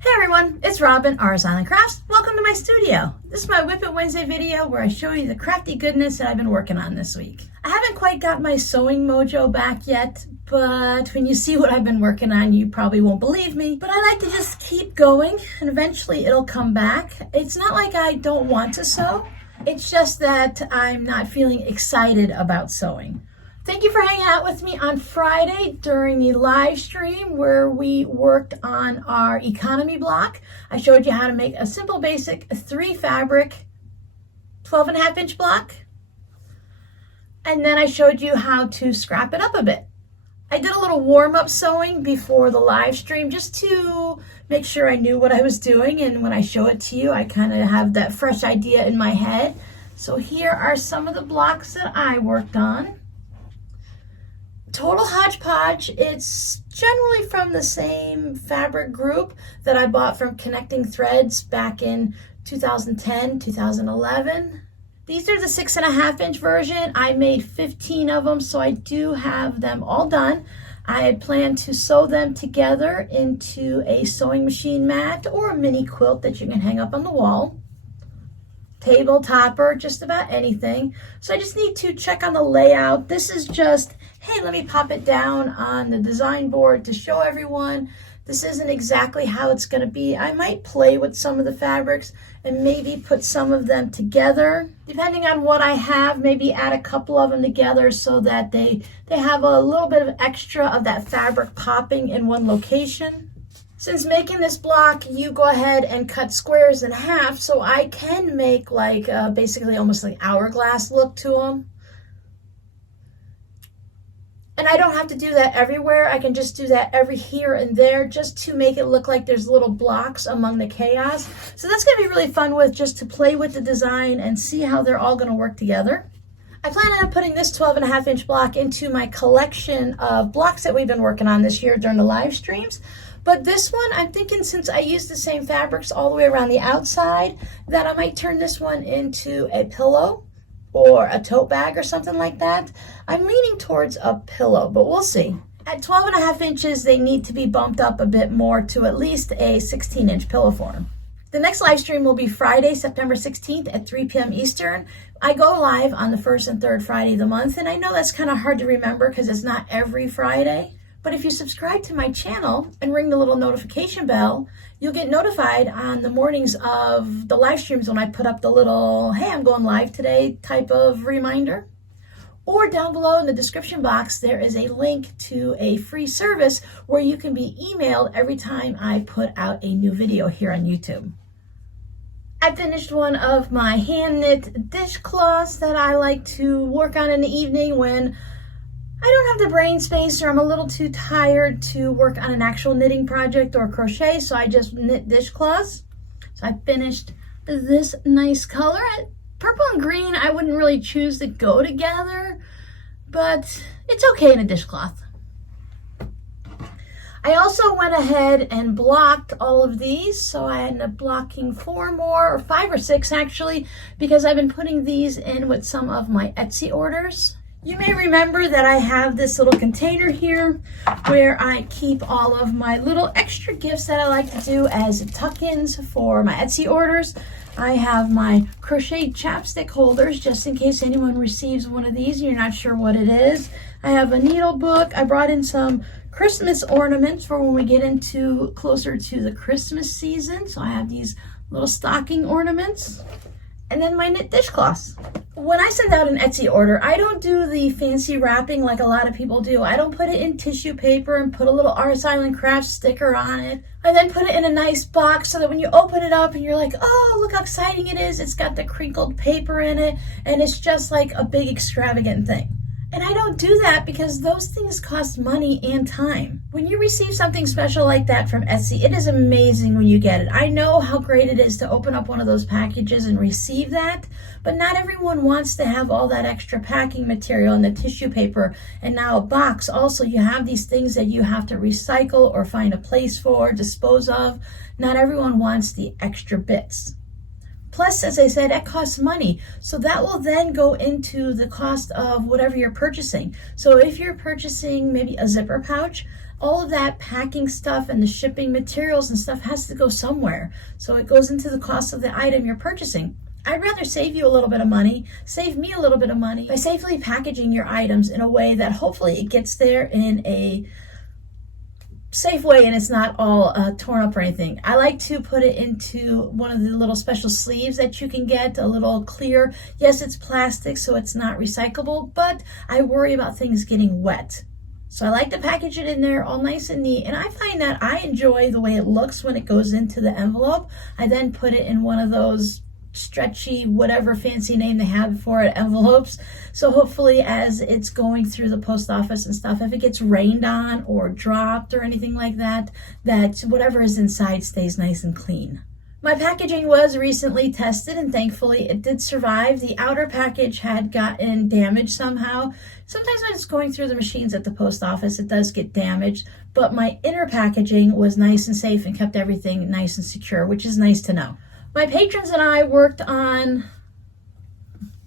Hey everyone, it's Robin, R's Island Crafts. Welcome to my studio. This is my WiP It Wednesday video where I show you the crafty goodness that I've been working on this week. I haven't quite got my sewing mojo back yet, but when you see what I've been working on, you probably won't believe me. But I like to just keep going and eventually it'll come back. It's not like I don't want to sew. It's just that I'm not feeling excited about sewing. Thank you for hanging out with me on Friday during the live stream where we worked on our economy block. I showed you how to make a simple basic 3 fabric 12.5 inch block. And then I showed you how to scrap it up a bit. I did a little warm-up sewing before the live stream just to make sure I knew what I was doing, and when I show it to you I kind of have that fresh idea in my head. So here are some of the blocks that I worked on. Total hodgepodge. It's generally from the same fabric group that I bought from Connecting Threads back in 2010, 2011. These are the 6.5 inch version. I made 15 of them, so I do have them all done. I plan to sew them together into a sewing machine mat or a mini quilt that you can hang up on the wall. Table topper, just about anything. So I just need to check on the layout. This is just, hey, let me pop it down on the design board to show everyone. This isn't exactly how it's going to be. I might play with some of the fabrics and maybe put some of them together. Depending on what I have, maybe add a couple of them together so that they have a little bit of extra of that fabric popping in one location. Since making this block, you go ahead and cut squares in half, so I can make like basically almost like hourglass look to them. And I don't have to do that everywhere. I can just do that every here and there just to make it look like there's little blocks among the chaos. So that's going to be really fun with just to play with the design and see how they're all going to work together. I plan on putting this 12.5 inch block into my collection of blocks that we've been working on this year during the live streams. But this one, I'm thinking since I used the same fabrics all the way around the outside, that I might turn this one into a pillow or a tote bag or something like that. I'm leaning towards a pillow, but we'll see. At 12.5 inches, they need to be bumped up a bit more to at least a 16 inch pillow form. The next live stream will be Friday, September 16th at 3 p.m. Eastern. I go live on the first and third Friday of the month, and I know that's kind of hard to remember because it's not every Friday. But if you subscribe to my channel and ring the little notification bell, you'll get notified on the mornings of the live streams when I put up the little, hey, I'm going live today type of reminder. Or down below in the description box, there is a link to a free service where you can be emailed every time I put out a new video here on YouTube. I finished one of my hand knit dishcloths that I like to work on in the evening when I don't have the brain space or I'm a little too tired to work on an actual knitting project or crochet, so I just knit dishcloths. So I finished this nice color. Purple and green, I wouldn't really choose to go together, but it's okay in a dishcloth. I also went ahead and blocked all of these, so I ended up blocking 4 more, or 5 or 6 actually, because I've been putting these in with some of my Etsy orders. You may remember that I have this little container here where I keep all of my little extra gifts that I like to do as tuck-ins for my Etsy orders. I have my crochet chapstick holders just in case anyone receives one of these and you're not sure what it is. I have a needle book. I brought in some Christmas ornaments for when we get into closer to the Christmas season. So I have these little stocking ornaments. And then my knit dishcloths. When I send out an Etsy order, I don't do the fancy wrapping like a lot of people do. I don't put it in tissue paper and put a little R's Island Crafts sticker on it. I then put it in a nice box so that when you open it up and you're like, oh, look how exciting it is. It's got the crinkled paper in it and it's just like a big extravagant thing. And I don't do that because those things cost money and time. When you receive something special like that from Etsy, it is amazing when you get it. I know how great it is to open up one of those packages and receive that, but not everyone wants to have all that extra packing material and the tissue paper and now a box. Also, you have these things that you have to recycle or find a place for, dispose of. Not everyone wants the extra bits. Plus, as I said, that costs money. So that will then go into the cost of whatever you're purchasing. So if you're purchasing maybe a zipper pouch, all of that packing stuff and the shipping materials and stuff has to go somewhere. So it goes into the cost of the item you're purchasing. I'd rather save you a little bit of money, save me a little bit of money by safely packaging your items in a way that hopefully it gets there in a safe way and it's not all torn up or anything. I like to put it into one of the little special sleeves that you can get, a little clear. Yes, it's plastic, so it's not recyclable, but I worry about things getting wet. So I like to package it in there all nice and neat, and I find that I enjoy the way it looks when it goes into the envelope. I then put it in one of those stretchy, whatever fancy name they have for it, envelopes. So hopefully as it's going through the post office and stuff, if it gets rained on or dropped or anything like that, that whatever is inside stays nice and clean. My packaging was recently tested and thankfully it did survive. The outer package had gotten damaged somehow. Sometimes when it's going through the machines at the post office, it does get damaged, but my inner packaging was nice and safe and kept everything nice and secure, which is nice to know. My patrons and I worked on,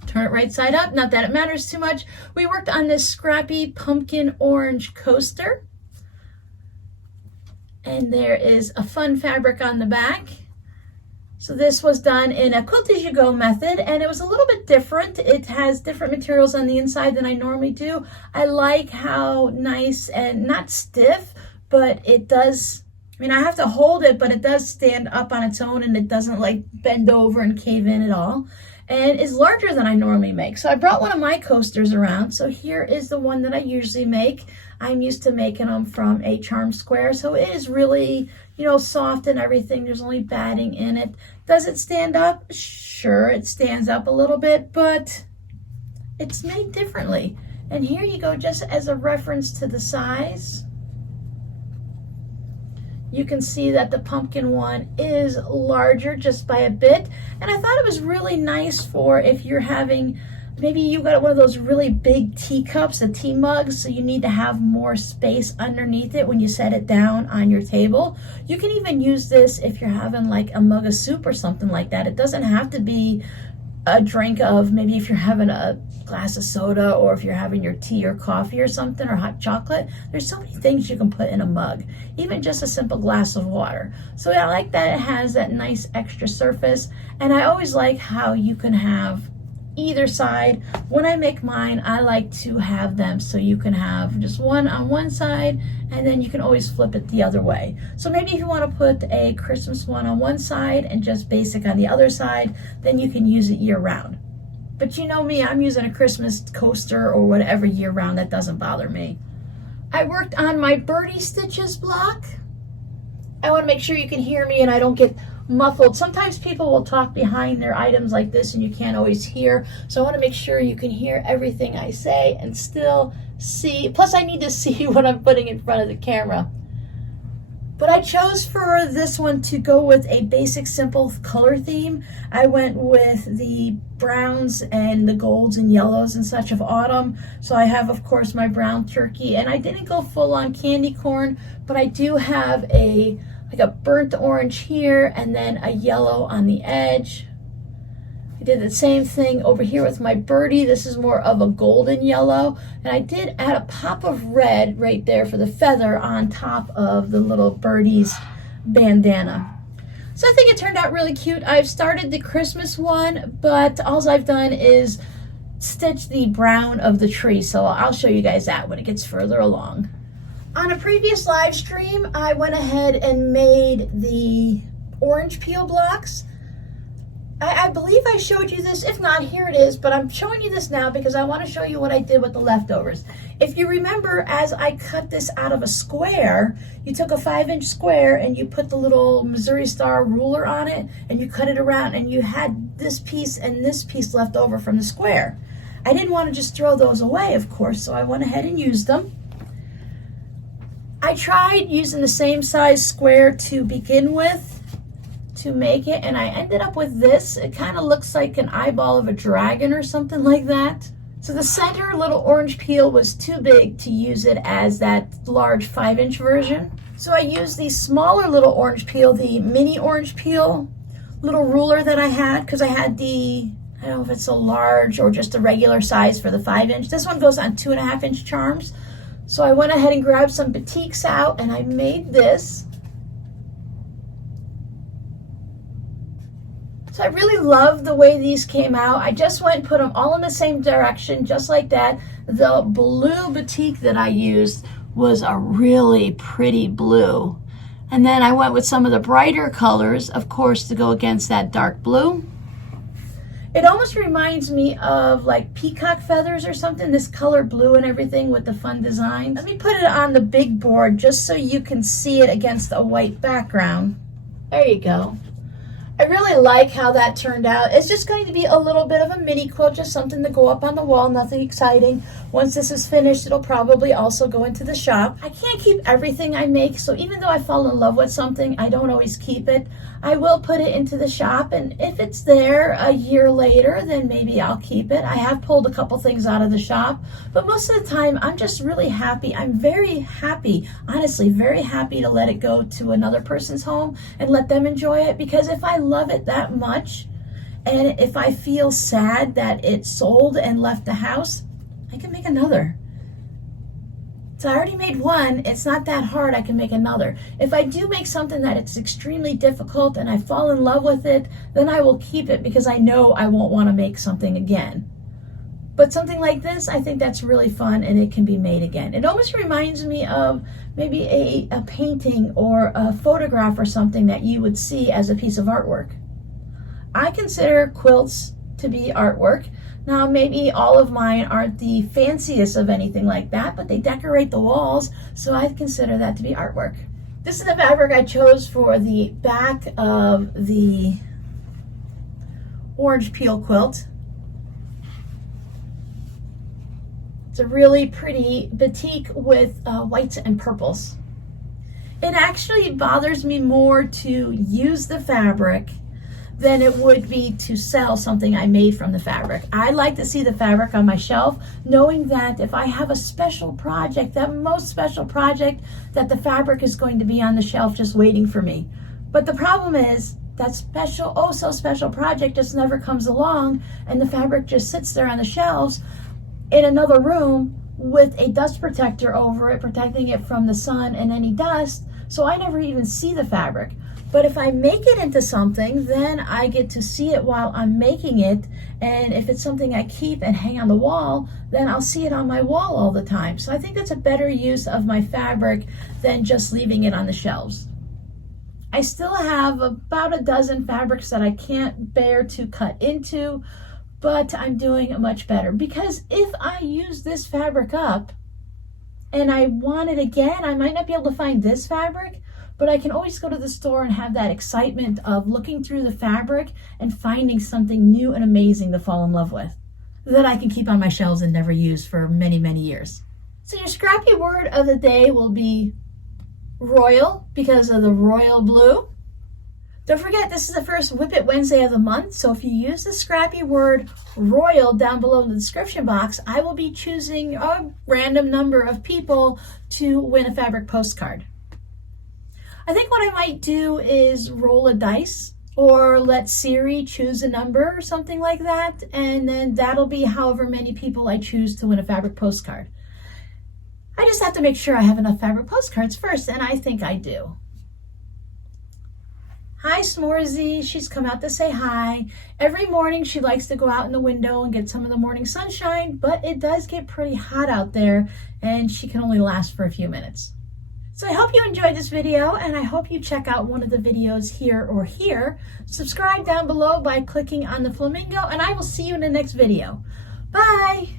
turn it right side up, not that it matters too much. We worked on this scrappy pumpkin orange coaster. And there is a fun fabric on the back. So this was done in a quilt as you go method, and it was a little bit different. It has different materials on the inside than I normally do. I like how nice and not stiff, but it does, I mean, I have to hold it, but it does stand up on its own and it doesn't like bend over and cave in at all. And is larger than I normally make. So I brought one of my coasters around. So here is the one that I usually make. I'm used to making them from a charm square. So it is really, you know, soft and everything. There's only batting in it. Does it stand up? Sure, it stands up a little bit, but it's made differently. And here you go, just as a reference to the size. You can see that the pumpkin one is larger just by a bit. And I thought it was really nice for if you're having, maybe you got one of those really big teacups, the tea mugs, so you need to have more space underneath it when you set it down on your table. You can even use this if you're having like a mug of soup or something like that. It doesn't have to be a drink of, maybe if you're having a glass of soda or if you're having your tea or coffee or something or hot chocolate. There's so many things you can put in a mug, even just a simple glass of water. So I like that it has that nice extra surface, and I always like how you can have either side. When I make mine, I like to have them so you can have just one on one side and then you can always flip it the other way. So maybe if you want to put a Christmas one on one side and just basic on the other side, then you can use it year round. But you know me, I'm using a Christmas coaster or whatever year round. That doesn't bother me. I worked on my Birdie Stitches block. I want to make sure you can hear me and I don't get muffled. Sometimes people will talk behind their items like this and you can't always hear. So I want to make sure you can hear everything I say and still see. Plus I need to see what I'm putting in front of the camera. But I chose for this one to go with a basic simple color theme. I went with the browns and the golds and yellows and such of autumn. So I have, of course, my brown turkey, and I didn't go full on candy corn, but I do have a burnt orange here and then a yellow on the edge. I did the same thing over here with my birdie. This is more of a golden yellow. And I did add a pop of red right there for the feather on top of the little birdie's bandana. So I think it turned out really cute. I've started the Christmas one, but all I've done is stitch the brown of the tree. So I'll show you guys that when it gets further along. On a previous live stream, I went ahead and made the orange peel blocks. I believe I showed you this. If not, here it is, but I'm showing you this now because I want to show you what I did with the leftovers. If you remember, as I cut this out of a square, you took a 5-inch square and you put the little Missouri Star ruler on it and you cut it around and you had this piece and this piece left over from the square. I didn't want to just throw those away, of course, so I went ahead and used them. I tried using the same size square to begin with to make it, and I ended up with this. It kind of looks like an eyeball of a dragon or something like that. So the center little orange peel was too big to use it as that large 5-inch version. So I used the smaller little orange peel, the mini orange peel little ruler that I had, because I had the, I don't know if it's a large or just a regular size for the 5-inch. This one goes on 2.5-inch charms. So I went ahead and grabbed some batiks out and I made this. So I really love the way these came out. I just went and put them all in the same direction, just like that. The blue batik that I used was a really pretty blue. And then I went with some of the brighter colors, of course, to go against that dark blue. It almost reminds me of like peacock feathers or something, this color blue and everything with the fun design. Let me put it on the big board just so you can see it against a white background. There you go. I really like how that turned out. It's just going to be a little bit of a mini quilt, just something to go up on the wall, nothing exciting. Once this is finished, it'll probably also go into the shop. I can't keep everything I make, so even though I fall in love with something, I don't always keep it. I will put it into the shop, and if it's there a year later, then maybe I'll keep it. I have pulled a couple things out of the shop, but most of the time, I'm just really happy. I'm very happy, honestly, very happy to let it go to another person's home and let them enjoy it, because if I love it that much, and if I feel sad that it sold and left the house, I can make another. So I already made one. It's not that hard. I can make another. If I do make something that it's extremely difficult and I fall in love with it, then I will keep it because I know I won't want to make something again. But something like this, I think that's really fun and it can be made again. It almost reminds me of maybe a painting or a photograph or something that you would see as a piece of artwork. I consider quilts to be artwork. Now, maybe all of mine aren't the fanciest of anything like that, but they decorate the walls, so I consider that to be artwork. This is the fabric I chose for the back of the orange peel quilt. It's a really pretty batik with whites and purples. It actually bothers me more to use the fabric than it would be to sell something I made from the fabric. I like to see the fabric on my shelf, knowing that if I have a special project, that most special project, that the fabric is going to be on the shelf just waiting for me. But the problem is that special, oh so special project just never comes along, and the fabric just sits there on the shelves in another room with a dust protector over it, protecting it from the sun and any dust, so I never even see the fabric. But if I make it into something, then I get to see it while I'm making it. And if it's something I keep and hang on the wall, then I'll see it on my wall all the time. So I think that's a better use of my fabric than just leaving it on the shelves. I still have about a dozen fabrics that I can't bear to cut into, but I'm doing much better, because if I use this fabric up and I want it again, I might not be able to find this fabric, but I can always go to the store and have that excitement of looking through the fabric and finding something new and amazing to fall in love with that I can keep on my shelves and never use for many, many years. So your scrappy word of the day will be royal, because of the royal blue. Don't forget, this is the first WiP It Wednesday of the month, so if you use the scrappy word royal down below in the description box, I will be choosing a random number of people to win a fabric postcard. I think what I might do is roll a dice, or let Siri choose a number or something like that, and then that'll be however many people I choose to win a fabric postcard. I just have to make sure I have enough fabric postcards first, and I think I do. Hi, S'moresy. She's come out to say hi. Every morning she likes to go out in the window and get some of the morning sunshine, but it does get pretty hot out there, and she can only last for a few minutes. So I hope you enjoyed this video, and I hope you check out one of the videos here or here. Subscribe down below by clicking on the flamingo, and I will see you in the next video. Bye!